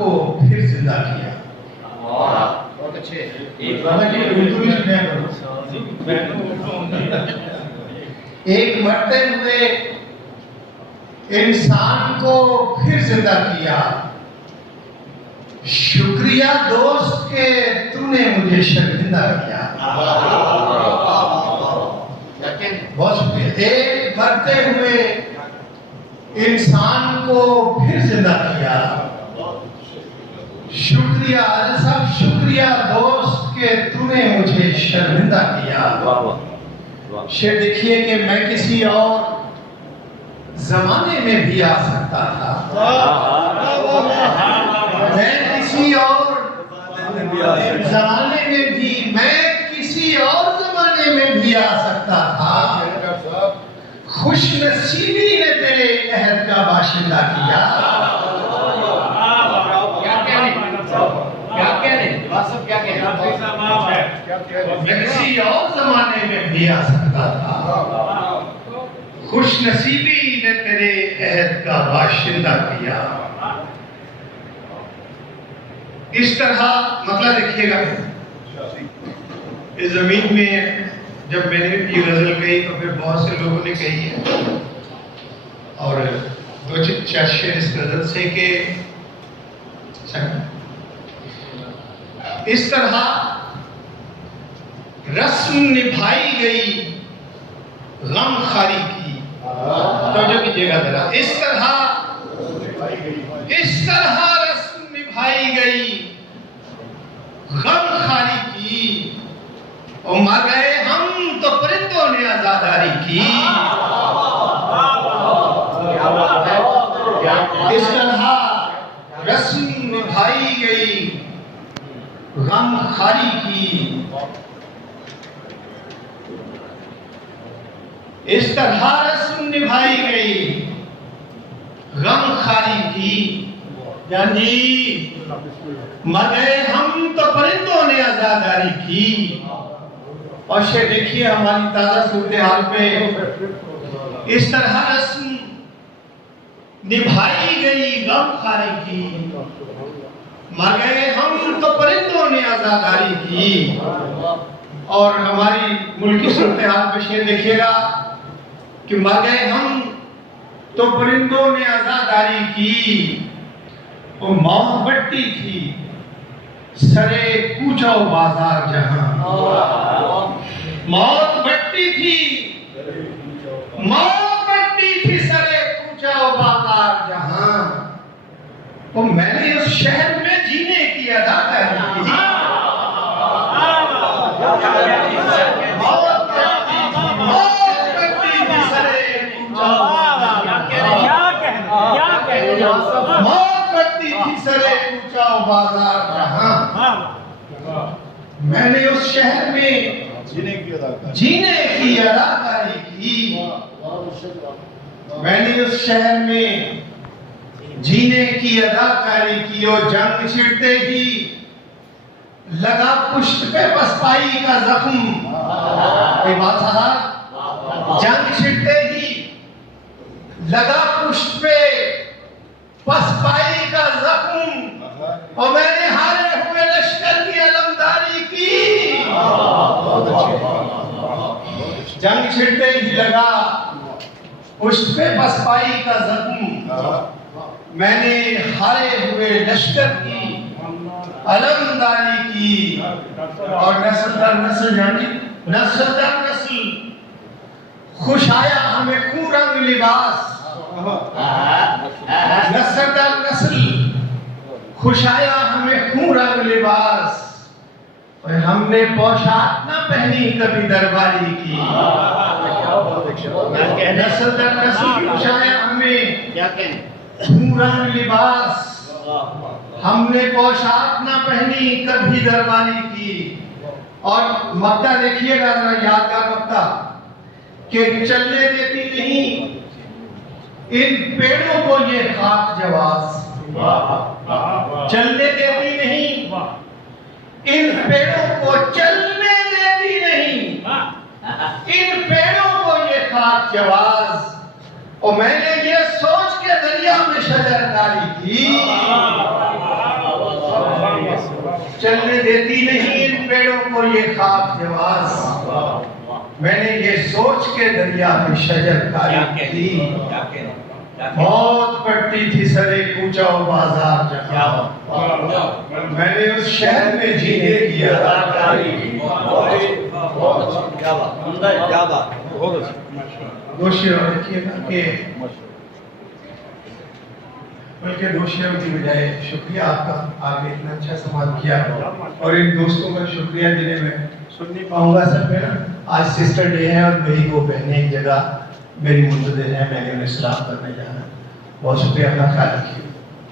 को फिर जिंदा किया। बहुत अच्छे। एक मरते हुए इंसान को फिर जिंदा किया। शुक्रिया दोस्त के तूने मुझे शर्मिंदा किया। बहुत शुक्रिया। एक मरते हुए इंसान को फिर जिंदा किया। शुक्रिया सब शुक्रिया दोस्त के तूने मुझे शर्मिंदा किया। शेर देखिए कि मैं किसी और जमाने में भी आ सकता था। मैं किसी और जमाने में भी आ सकता था। खुशनसीबी ने तेरे अहद का बाशिंदा किया। मैं किसी और जमाने में भी आ सकता था। खुशनसीबी ने तेरे अहद का बाशिंदा किया। इस तरह मतलब देखिएगा, इस जमीन में जब मैंने ये गजल कही तो फिर बहुत से लोगों ne कही है, और दो चार शेर इस गजल से के इस तरह रस्म निभाई गई गम खारी की। तो जो कीजिएगा जरा, इस तरह रस्म निभाई गई गम खारी की। और मर गए हम तो परिंदों ने आजादारी की। इस तरह रस्म निभाई गई गम खारी की। इस तरह रस्म निभाई गई गम खारी की। यानी मर गए हम तो परिंदों ने आजादारी की। और शेर देखिए हमारी ताजा सूरत हाल पे, इस तरह रस्म निभाई गई गम खारी की। मर गए हम तो परिंदों ने आजादारी की। और हमारी मुल्क की सूरत हाल पे शेर देखिएगा कि मर गए हम तो परिंदों ने आजादारी की। और मौत बढ़ती थी सरे कूचो बाजार जहां। मौत बढ़ती थी सरे कूचो बाजार जहां। तो मैंने उस शहर में जीने की अदा करी थी। मौत बढ़ती थी सरे कूचो बाजार जहां। मैंने उस शहर में जीने की अदाकारी की। मैंने उस शहर में जीने की अदाकारी की। और जंग छिड़ते ही लगा पुष्ट पे पसपाई का जख्म। बात साहब, जंग छिड़ते ही लगा पुष्ट पे पसपाई का जख्म। और मैंने हारे हुए लश्कर की अलमदारी की। जंग छिड़ते ही लगा पुष्ट पे पसपाई का जख्म। मैंने हारे हुए लश्कर की अलमदारी की। और नस्ल दर नस्ल जानी नस्ल दर नस्ल खुश आया हमें खून रंग लिबास। नस्ल दर नस्ल खुश आया हमें खून रंग लिबास। और हमने पोशाक न पहनी कभी दरबारी की। नस्ल दर नस्ल खुश आया हमें खून रंग लिबास। हमने पोशाक न पहनी कभी दरबारी की। और मक्ता देखिएगा जरा, यादगार मक्ता, कि चलने देती नहीं इन पेड़ों को ये खाक जवास। चलने देती नहीं इन पेड़ों को, चलने देती नहीं इन पेड़ों को ये खाक जवास। और मैंने ये सोच के दरिया में शजरकारी की। ये खाक जवाज, मैंने ये सोच के दरिया में शजरकारी की, बहुत पड़ती थी सरे कूचा बाजार जहाँ, मैंने उस शहर में जीने की अदाकारी की। दो शेर लिखिएगा कि बल्कि दो शेरों की बजाय शुक्रिया आपका, आपने इतना अच्छा सवाल किया और इन दोस्तों का शुक्रिया देने में सुन नहीं पाऊंगा सर। मेरा आज सिस्टर डे है और मेरी दो बहनें एक जगह मेरी मुंतज़िर हैं, मैंने उन्हें सलाम करने जाना। बहुत शुक्रिया, अपना ख्याल रखिए।